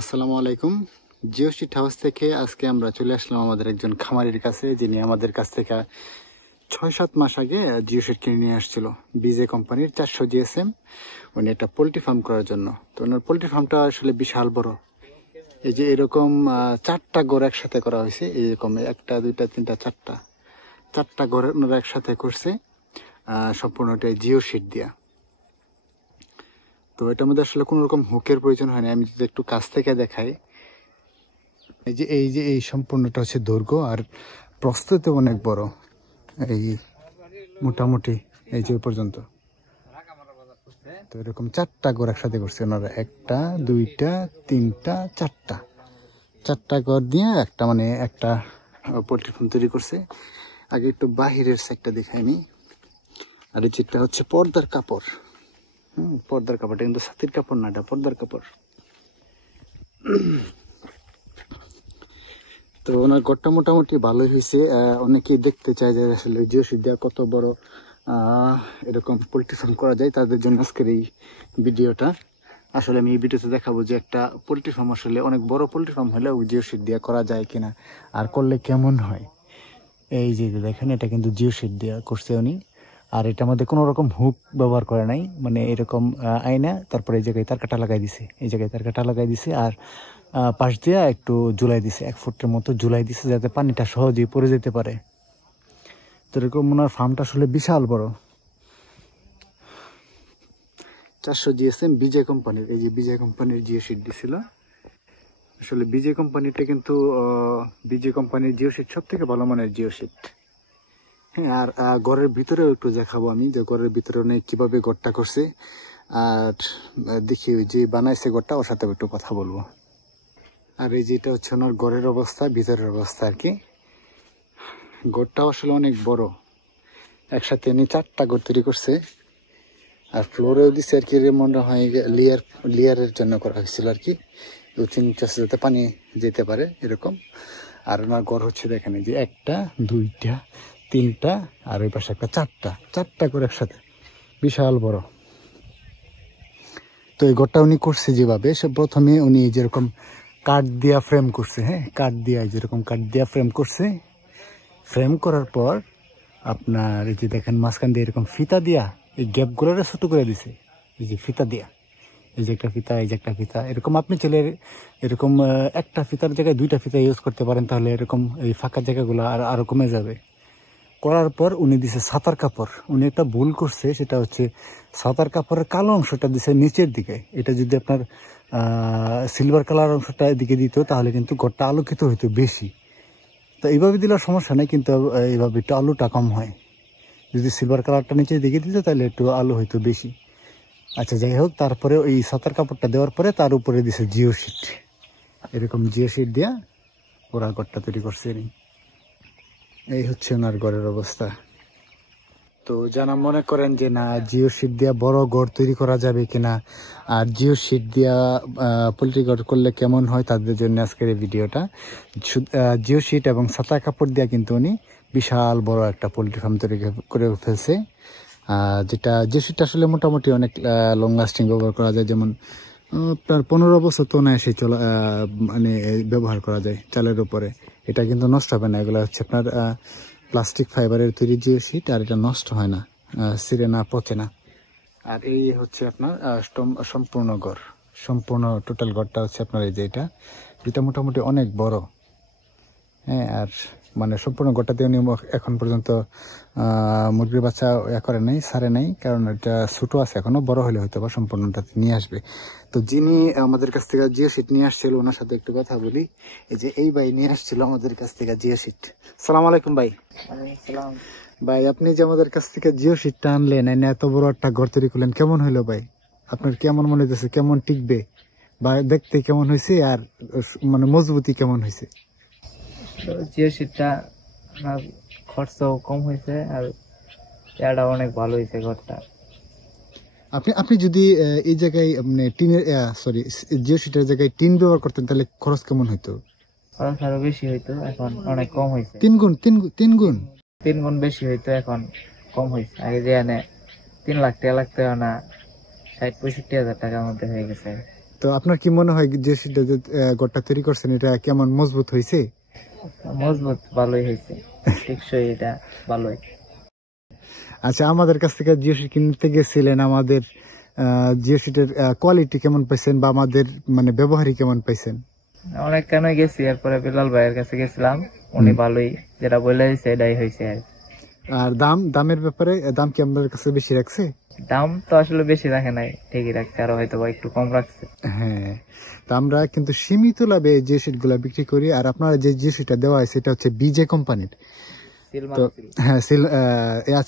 আসসালামু আলাইকুম। Jio sheet house থেকে আজকে আমরা চলে আসলাম আমাদের একজন খামারির কাছে, যিনি আমাদের কাছ থেকে 6-7 মাস আগে জিও শিট কিনে নিয়ে আসছিল বিজে কোম্পানির 400 জিএসএম। উনি একটা পোল্ট্রি ফার্ম করার জন্য। তো ওনার পোল্ট্রি ফার্মটা আসলে বিশাল বড়। এই যে এরকম 4টা ঘর একসাথে করা হয়েছে, এরকম 1টা 2টা 3টা 4টা ঘর ওনারা একসাথে করছে, সম্পূর্ণটা জিও শিট দিয়া। তো এটার মধ্যে আসলে কোনো রকম হুকের প্রয়োজন হয় না। আমি যদি একটু কাছ থেকে দেখাই, এই সম্পূর্ণটা হচ্ছে দৈর্ঘ্য, আর প্রস্থতে অনেক বড়। এই মোটামুটি এই যে পর্যন্ত। তো এরকম 4টা ঘর একসাথে করছে ওনারা, 1টা 2টা 3টা 4টা ঘর দিয়ে একটা পোল্ট্রি ফার্ম তৈরি করছে। আগে একটু বাহিরের সাইডটা দেখাইনি। আর এই যেটা হচ্ছে পর্দার কাপড়। পর্দার কাপড়টা কিন্তু ছাতির কাপড় না, এটা পর্দার কাপড়। তো ওনার ঘরটা মোটামুটি ভালোই হয়েছে। অনেকেই দেখতে চায় যে আসলে জিও শিট দিয়া কত বড় এরকম পোল্ট্রি ফার্ম করা যায়। তাদের জন্য আজকের এই ভিডিওটা। আসলে আমি এই ভিডিওতে দেখাবো যে একটা পোল্ট্রি ফার্ম আসলে অনেক বড় পোল্ট্রি ফার্ম হলেও জিও শিট দিয়া করা যায় কিনা, আর করলে কেমন হয়। এই যে দেখেন, এটা কিন্তু জিও শিট দিয়া করছে উনি। আর এটার মধ্যে কোনো রকম হুক ব্যবহার করে নাই, মানে এরকম আয়না, তারপরে এই জায়গায় তার কাটা লাগাই দিছে, এই জায়গায় তার কাটা লাগাই দিছে, আর পাশ দিয়ে একটু ঝুলাই দিছে, 1 ফুটের মতো ঝুলাই দিছে, যাতে পানিটা সহজেই পড়ে যেতে পারে। তো এরকম ওনার ফার্মটা আসলে বিশাল বড়। 400 জিএসএম বিজে কোম্পানির, এই যে বিজে কোম্পানির জিও শিট দিছিল। আসলে বিজে কোম্পানিটা কিন্তু বিজে কোম্পানির জিও শিট সব থেকে ভালো মানের জিও শিট। হ্যাঁ, আর ঘরের ভিতরেও একটু দেখাবো আমি, যে ঘরের ভিতরে উনি কিভাবে ঘরটা করছে। আর দেখি ওই যে বানাইছে ঘরটা, ওর সাথে একটু কথা বলবো। আর এই যেটা হচ্ছে ওনার ঘরের অবস্থা, ভিতরের অবস্থা আর কি। ঘরটা আসলে অনেক বড়, একসাথে উনি 4টা ঘর তৈরি করছে। আর ফ্লোরেও দিচ্ছে আর কি, মনে হয় লেয়ারের জন্য করা হয়েছিল আর কি, যাতে পানি যেতে পারে এরকম। আর ওনার ঘর হচ্ছে দেখেন, যে 1টা 2টা 3টা, আর ওই পাশে একটা 4টা করে একসাথে, বিশাল বড়। তো এই ঘরটা উনি করছে যেভাবে, সে প্রথমে উনি যেরকম কাঠ দিয়া ফ্রেম করছে, হ্যাঁ, কাঠ দিয়া যেরকম কাঠ দিয়া ফ্রেম করছে। ফ্রেম করার পর আপনার এই যে দেখেন মাঝখান দিয়ে এরকম ফিতা দিয়া এই গ্যাপগুলো ছোট করে দিছে, এই যে ফিতা দিয়া, এই যে একটা ফিতা, এই যে একটা ফিতা। এরকম আপনি চলে এরকম একটা ফিতার জায়গায় 2টা ফিতা ইউজ করতে পারেন, তাহলে এরকম এই ফাঁকা জায়গাগুলো আরো কমে যাবে। করার পর উনি দিছে ছাতার কাপড়। উনি একটা ভুল করছে, সেটা হচ্ছে ছাতার কাপড়ের কালো অংশটা দিছে নিচের দিকে। এটা যদি আপনার সিলভার কালার অংশটা এদিকে দিত, তাহলে কিন্তু ঘরটা আলোকিত হইতো বেশি। তো এইভাবে দিলে সমস্যা নেই, কিন্তু এইভাবে একটু আলোটা কম হয়। যদি সিলভার কালারটা নিচের দিকে দিত, তাহলে একটু আলো হইতো বেশি। আচ্ছা, যাই হোক, তারপরে ওই ছাতার কাপড়টা দেওয়ার পরে তার উপরে দিছে জিও শিট। এরকম জিও শিট দিয়া ওরা ঘরটা তৈরি করছে। এই হচ্ছে ওনার ঘরের অবস্থা। তো যারা মনে করেন যে না, জিও শিট দিয়া বড় ঘর তৈরি করা যাবে কিনা, আর জিও শিট দিয়া পোল্ট্রি ঘর করলে কেমন হয়, তাদের জন্য আজকের এই ভিডিওটা। জিও শিট এবং ছাতা কাপড় দিয়া কিন্তু উনি বিশাল বড় একটা পোল্ট্রি ফার্ম তৈরি করে ফেলছে। যেটা জিও শিটটা আসলে মোটামুটি অনেক লং লাস্টিং ব্যবহার করা যায়। যেমন আপনার 15 বছর তো না এসে মানে ব্যবহার করা যায় চালের উপরে। এটা কিন্তু নষ্ট হবে না। এগুলো হচ্ছে আপনার প্লাস্টিক ফাইবারের তৈরি জিও শিট, আর এটা নষ্ট হয় না, ছিঁড়ে না, পচে না। আর এই হচ্ছে আপনার সম্পূর্ণ ঘর, সম্পূর্ণ টোটাল ঘরটা হচ্ছে আপনার এই যে এটা মোটামুটি অনেক বড়। হ্যাঁ, আর মানে সম্পূর্ণ ঘরটাতে উনি এখন পর্যন্ত মুরগির বাচ্চা করে নাই, ছাড়ে নাই, কারণ এটা ছোটো আছে, এখনো বড় হলে হয়তো বা সম্পূর্ণটাতে নিয়ে আসবে। তো যিনি আমাদের কাছ থেকে জিও শিট নিয়ে আসছিল, ওনার সাথে একটু কথা বলি। এই যে এই ভাই নিয়ে আসছিল আমাদের কাছ থেকে জিও শিট। সালাম আলাইকুম ভাই। ভাই, আপনি যে আমাদের কাছ থেকে জিও শিটটা আনলেন, এনে এত বড় একটা ঘর তৈরি করলেন, কেমন হইলো ভাই? আপনার কেমন মনে হচ্ছে, কেমন টিকবে, বা দেখতে কেমন হয়েছে, আর মানে মজবুতি কেমন হয়েছে? জিও শিটটা খরচাও কম হয়েছে, আর এটা অনেক ভালো হয়েছে ঘরটা। আপনি যদি এই জায়গায় মানে টিনের জিও শিটের জায়গায় টিন ব্যবহার করতেন, তাহলে খরচ কেমন হইতো? খরচ আরো বেশি হইতো, এখন অনেক কম হয়েছে। 3 গুণ 3 গুণ 3 গুণ বেশি হইতো, এখন কম হয়েছে। আগে যে 3 লাখ টাকা লাগতো না, 60-65 হাজার টাকার মধ্যে হয়ে গেছে। তো আপনার কি মনে হয় যে সেটা যে ঘরটা তৈরি করছেন এটা কেমন মজবুত হয়েছে? মজবুত ভালোই হয়েছে, টেকসই, এটা ভালোই। আচ্ছা, আমাদের কাছ থেকে জিও শিট কিনতে গেছিলেন, আমাদের জিও শিটের কোয়ালিটি কেমন পাইছেন বা আমাদের মানে ব্যবহারই কেমন পাইছেন? অনেক কেন গেছি, এরপরে বিলাল ভাইয়ের কাছে গেছিলাম, উনি ভালোই যেটা বলে দিয়েছে এটাই হয়েছে। আর দামের ব্যাপারে দাম কি আপনাদের কাছে বেশি রাখছে? দাম তো আসলে বেশি রাখে নাই, ঠিকই রাখছে, আর হয়তো বা একটু কম রাখছে। হ্যাঁ, তো আমরা কিন্তু সীমিত লাভে যে শিট গুলা বিক্রি করি। আর আপনারা যে জিও শিটটা দেওয়া হয় সেটা হচ্ছে বিজে কোম্পানির। তো হ্যাঁ,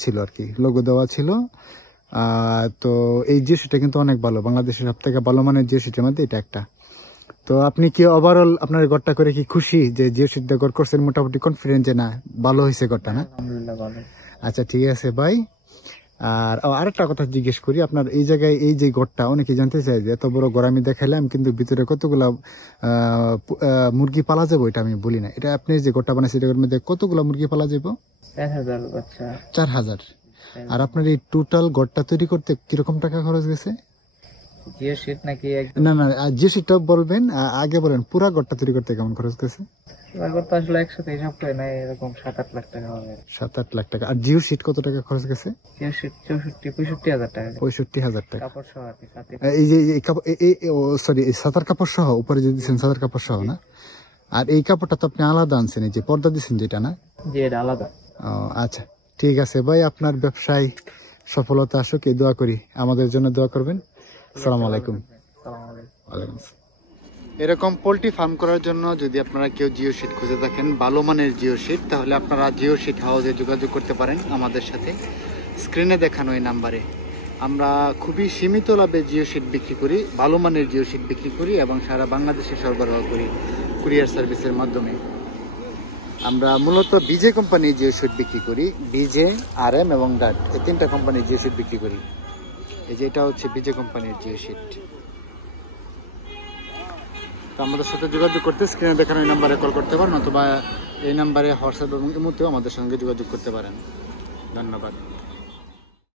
ছিল আর কি, লোগো দেওয়া ছিল। তো এই জিও শিটটা কিন্তু অনেক ভালো, বাংলাদেশের সব থেকে ভালো মানের জিও শিটের মধ্যে এটা একটা। তো আপনি কি ওভারঅল আপনার ঘরটা করে কি খুশি যে জিও শিট দিয়ে ঘর করছেন? মোটামুটি কনফিডেন্ট যে না ভালো হয়েছে ঘরটা, না? আলহামদুলিল্লাহ ভালো। আচ্ছা, ঠিক আছে ভাই। আর আরেকটা কথা জিজ্ঞেস করি, আপনার এই জায়গায় এই যে ঘরটা, অনেকে জানতে চাই যে এত বড় ঘর আমি দেখাইলাম কিন্তু ভিতরে কতগুলা মুরগি পালা যাবো, এটা আমি বলি না। এটা আপনি যে ঘরটা বানাইছেন এটার মধ্যে কতগুলা মুরগি পালা যাবো? 4000 বাচ্চা। 4000। আর আপনার এই টোটাল ঘরটা তৈরি করতে কিরকম টাকা খরচ গেছে? জিও শিট নাকি? না, জিও শিটটা বলবেন, আগে বলেন পুরা ঘরটা তৈরি করতে কেমন খরচ গেছে? তো আসলে একসাথে হিসাব করে নাই, এরকম 7-8 লাখ টাকা হবে। 7-8 লাখ টাকা। আর জিও শিট কত টাকা খরচ গেছে? জিও শিট 65,000 টাকা। 65,000 টাকা। কাপড় সহ আর কি, সাথে। এই যে সরি, সাদার কাপড় সহ উপরে যে দিচ্ছেন, সাদার কাপড় সহ না? আর এই কাপড়টা তো আপনি আলাদা আনছেন, এই যে পর্দা দিচ্ছেন যেটা, না? জি, এটা আলাদা। আচ্ছা, ঠিক আছে ভাই, আপনার ব্যবসায় সফলতা আসুক এই দোয়া করি, আমাদের জন্য দোয়া করবেন। আসসালামু আলাইকুম। ওয়ালাইকুম আসসালাম। এরকম পোল্ট্রি ফার্ম করার জন্য যদি আপনারা কেউ জিও শিট খুঁজে থাকেন, ভালো মানের জিও শিট, তাহলে আপনারা জিও শিট হাউসে যোগাযোগ করতে পারেন আমাদের সাথে। স্ক্রিনে দেখানো এই নাম্বারে আমরা খুবই সীমিত লাভে জিও শিট বিক্রি করি, ভালো মানের জিও শিট বিক্রি করি এবং সারা বাংলাদেশে সরবরাহ করি কুরিয়ার সার্ভিসের মাধ্যমে। আমরা মূলত বিজে কোম্পানির জিও শিট বিক্রি করি, বিজে, RM এবং ডাট, এই 3টা কোম্পানির জিও শিট বিক্রি করি। এই যে এটা হচ্ছে বিজে কোম্পানির জিও শিট। তো আমাদের সাথে যোগাযোগ করতে স্ক্রিনে দেখানো এই নাম্বারে কল করতে পারেন, অথবা এই নাম্বারে হোয়াটসঅ্যাপ এবং ইমোতেও আমাদের সঙ্গে যোগাযোগ করতে পারেন। ধন্যবাদ।